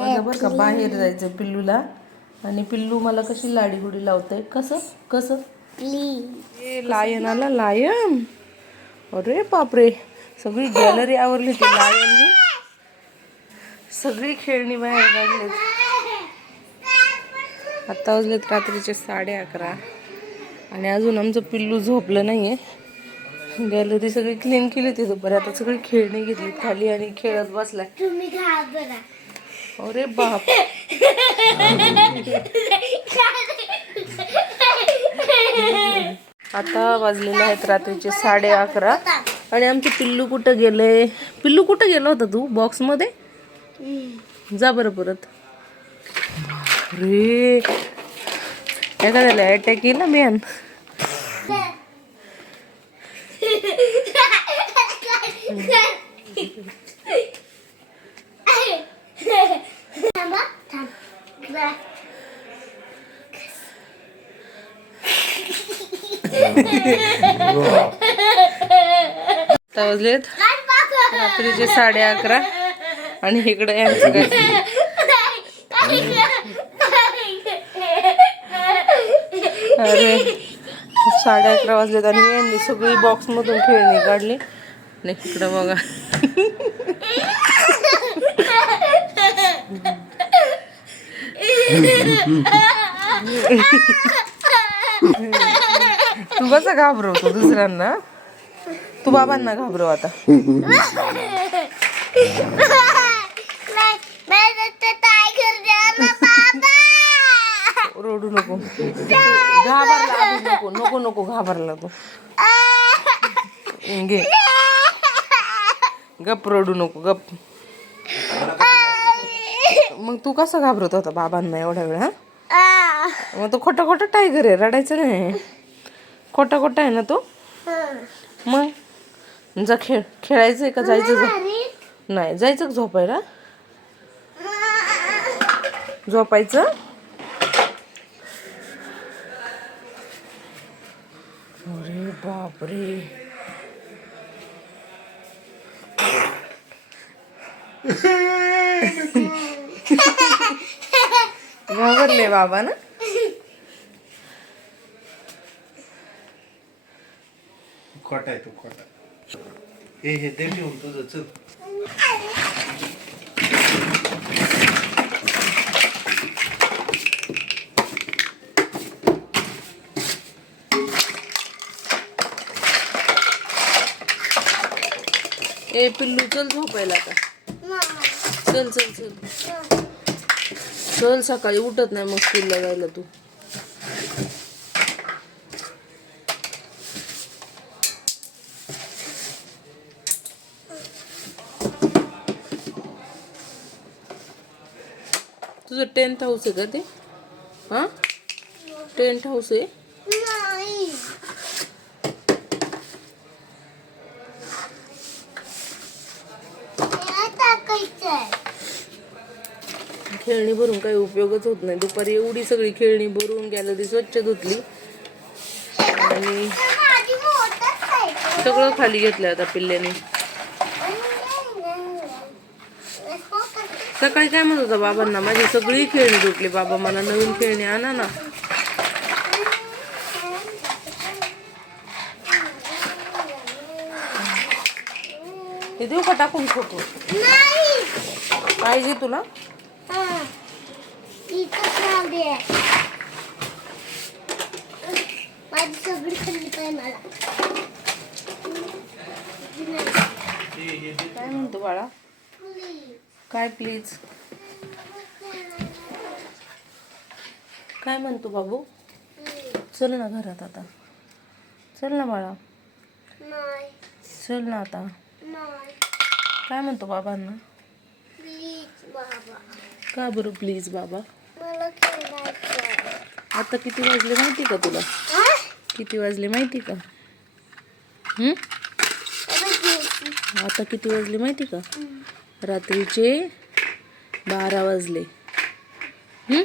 बघा बरं का बाहेर जायचं पिल्लूला. आणि पिल्लू मला कशी लाडीगुडी लावतंय? कसं? कसं? ए लायन आला लायन अरे बापरे. सगळी गॅलरी आवरली ती लायननी सगळी खेळणी बाहेर काढलीत. आता वाजलेत रात्रीचे साडे अकरा. आणि अजून आमचं पिल्लू झोपलं नाहीये. गॅलरी सगळी क्लीन केली होती दुपारी आता सगळी खेळणी घेतली खाली आणि खेळत घाबरा. अरे बाप. आता वाजलेले आहेत रात्रीचे साडे अकरा. आणि आमचे पिल्लू कुठं गेले? पिल्लू कुठं गेला होता तू? बॉक्समध्ये जा बरं परत. रे एखाद्याला अटॅक येईल ना मॅन? वाजलेत रात्रीचे साडे अकरा आणि इकडे यांचं काय अरे साडे अकरा वाजलेत आणि यांनी सगळी बॉक्स मधून खेळणी काढली. आणि इकडं बघा. तू कसं घाबरवतो दुसऱ्यांना. तू बाबांना घाबरव आता. रडू नको. घाबरला नको नको नको घाबरला तू. घे. गप रडू नको गप. मग तू कसं घाबरत होता बाबांना एवढ्या वेळा मग तो खोटं खोटं टायगर आहे रडायचं नाही. खोटा खोटा आहे ना तो? मग? जा खेळ. खेळायचं आहे का? जायचं नाही जायचं का झोपायला? झोपायचं? अरे बापरे. घाबरले बाबा ना? खोटा आहे तू खोटा हे हे दे घेऊन तुझं चल. ए पिल्लू चल झोपायला आता. चल चल चल. चल सकाळी उठत नाही मग स्कूलला जायला तू. तुझं टेंट हाऊस आहे का ते? हां? टेंट हाऊस आहे? खेळणी भरून काही उपयोगच होत नाही. दुपारी एवढी सगळी खेळणी भरून गॅलरी स्वच्छ धुतली. आणि सगळं खाली घेतलं आता पिल्ल्याने. सकाळी काय म्हणत होता बाबांना? माझी सगळी खेळणी तुटली. बाबा मला नवीन खेळणी आणा ना. हे देऊ का टाकून फोटो? पाहिजे तुला? सगळी काय म्हणतो बाळा? काय प्लीज काय म्हणतो बाबू? चल ना घरात आता. चल ना बाळा. चल ना आता. काय म्हणतो बाबांना? प्लीज बाबा. का बरं प्लीज बाबा? आता किती वाजले माहिती का तुला? किती वाजले माहिती का? हं? आता किती वाजले माहिती का? रात्रीचे बारा वाजले. हं?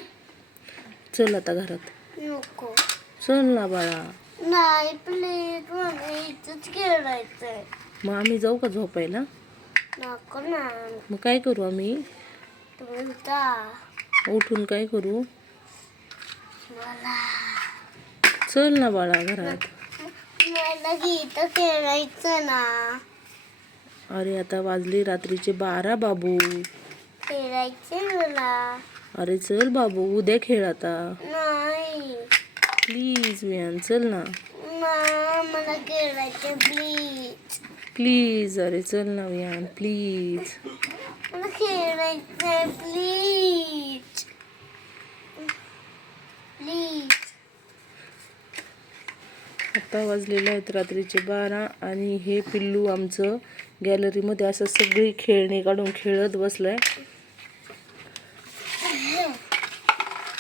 चल आता घरात. नको. चल ना बाळा. नाही प्लीज मला इथंच खेळायचंय. मग आम्ही जाऊ का झोपायला? नको ना. मग काय करू आम्ही? तुमचा उठून काय करू? मला. चल ना बाळा घरात. मला गीत खेळायचं ना. अरे आता वाजले रात्रीचे बारा बाबू. खेळायचं मला अरे चल बाबू उद्या खेळ आता. नाही. प्लीज वियान चल ना. मला खेळायचं प्लीज. प्लीज अरे चल ना वियान प्लीज. मला खेळायचं प्लीज. प्लीज. आता वाजलेले आहेत रात्रीचे बारा आणि हे पिल्लू आमचं गॅलरीमध्ये असं सगळी खेळणी काढून खेळत बसलंय.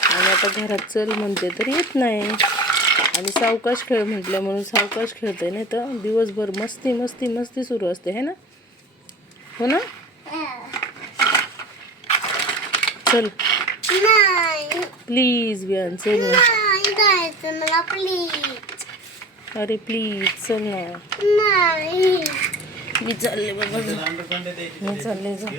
आणि आता घरात चल म्हणते तर येत नाही. आणि सावकाश खेळ म्हटलं म्हणून सावकाश खेळते नाही तर दिवसभर मस्ती मस्ती मस्ती सुरू असते है ना? हो ना? चल. प्लीज बियान चल ना मला प्लीज अरे प्लीज चल ना. नाही. मी चालले बाबा. मी चालले जा.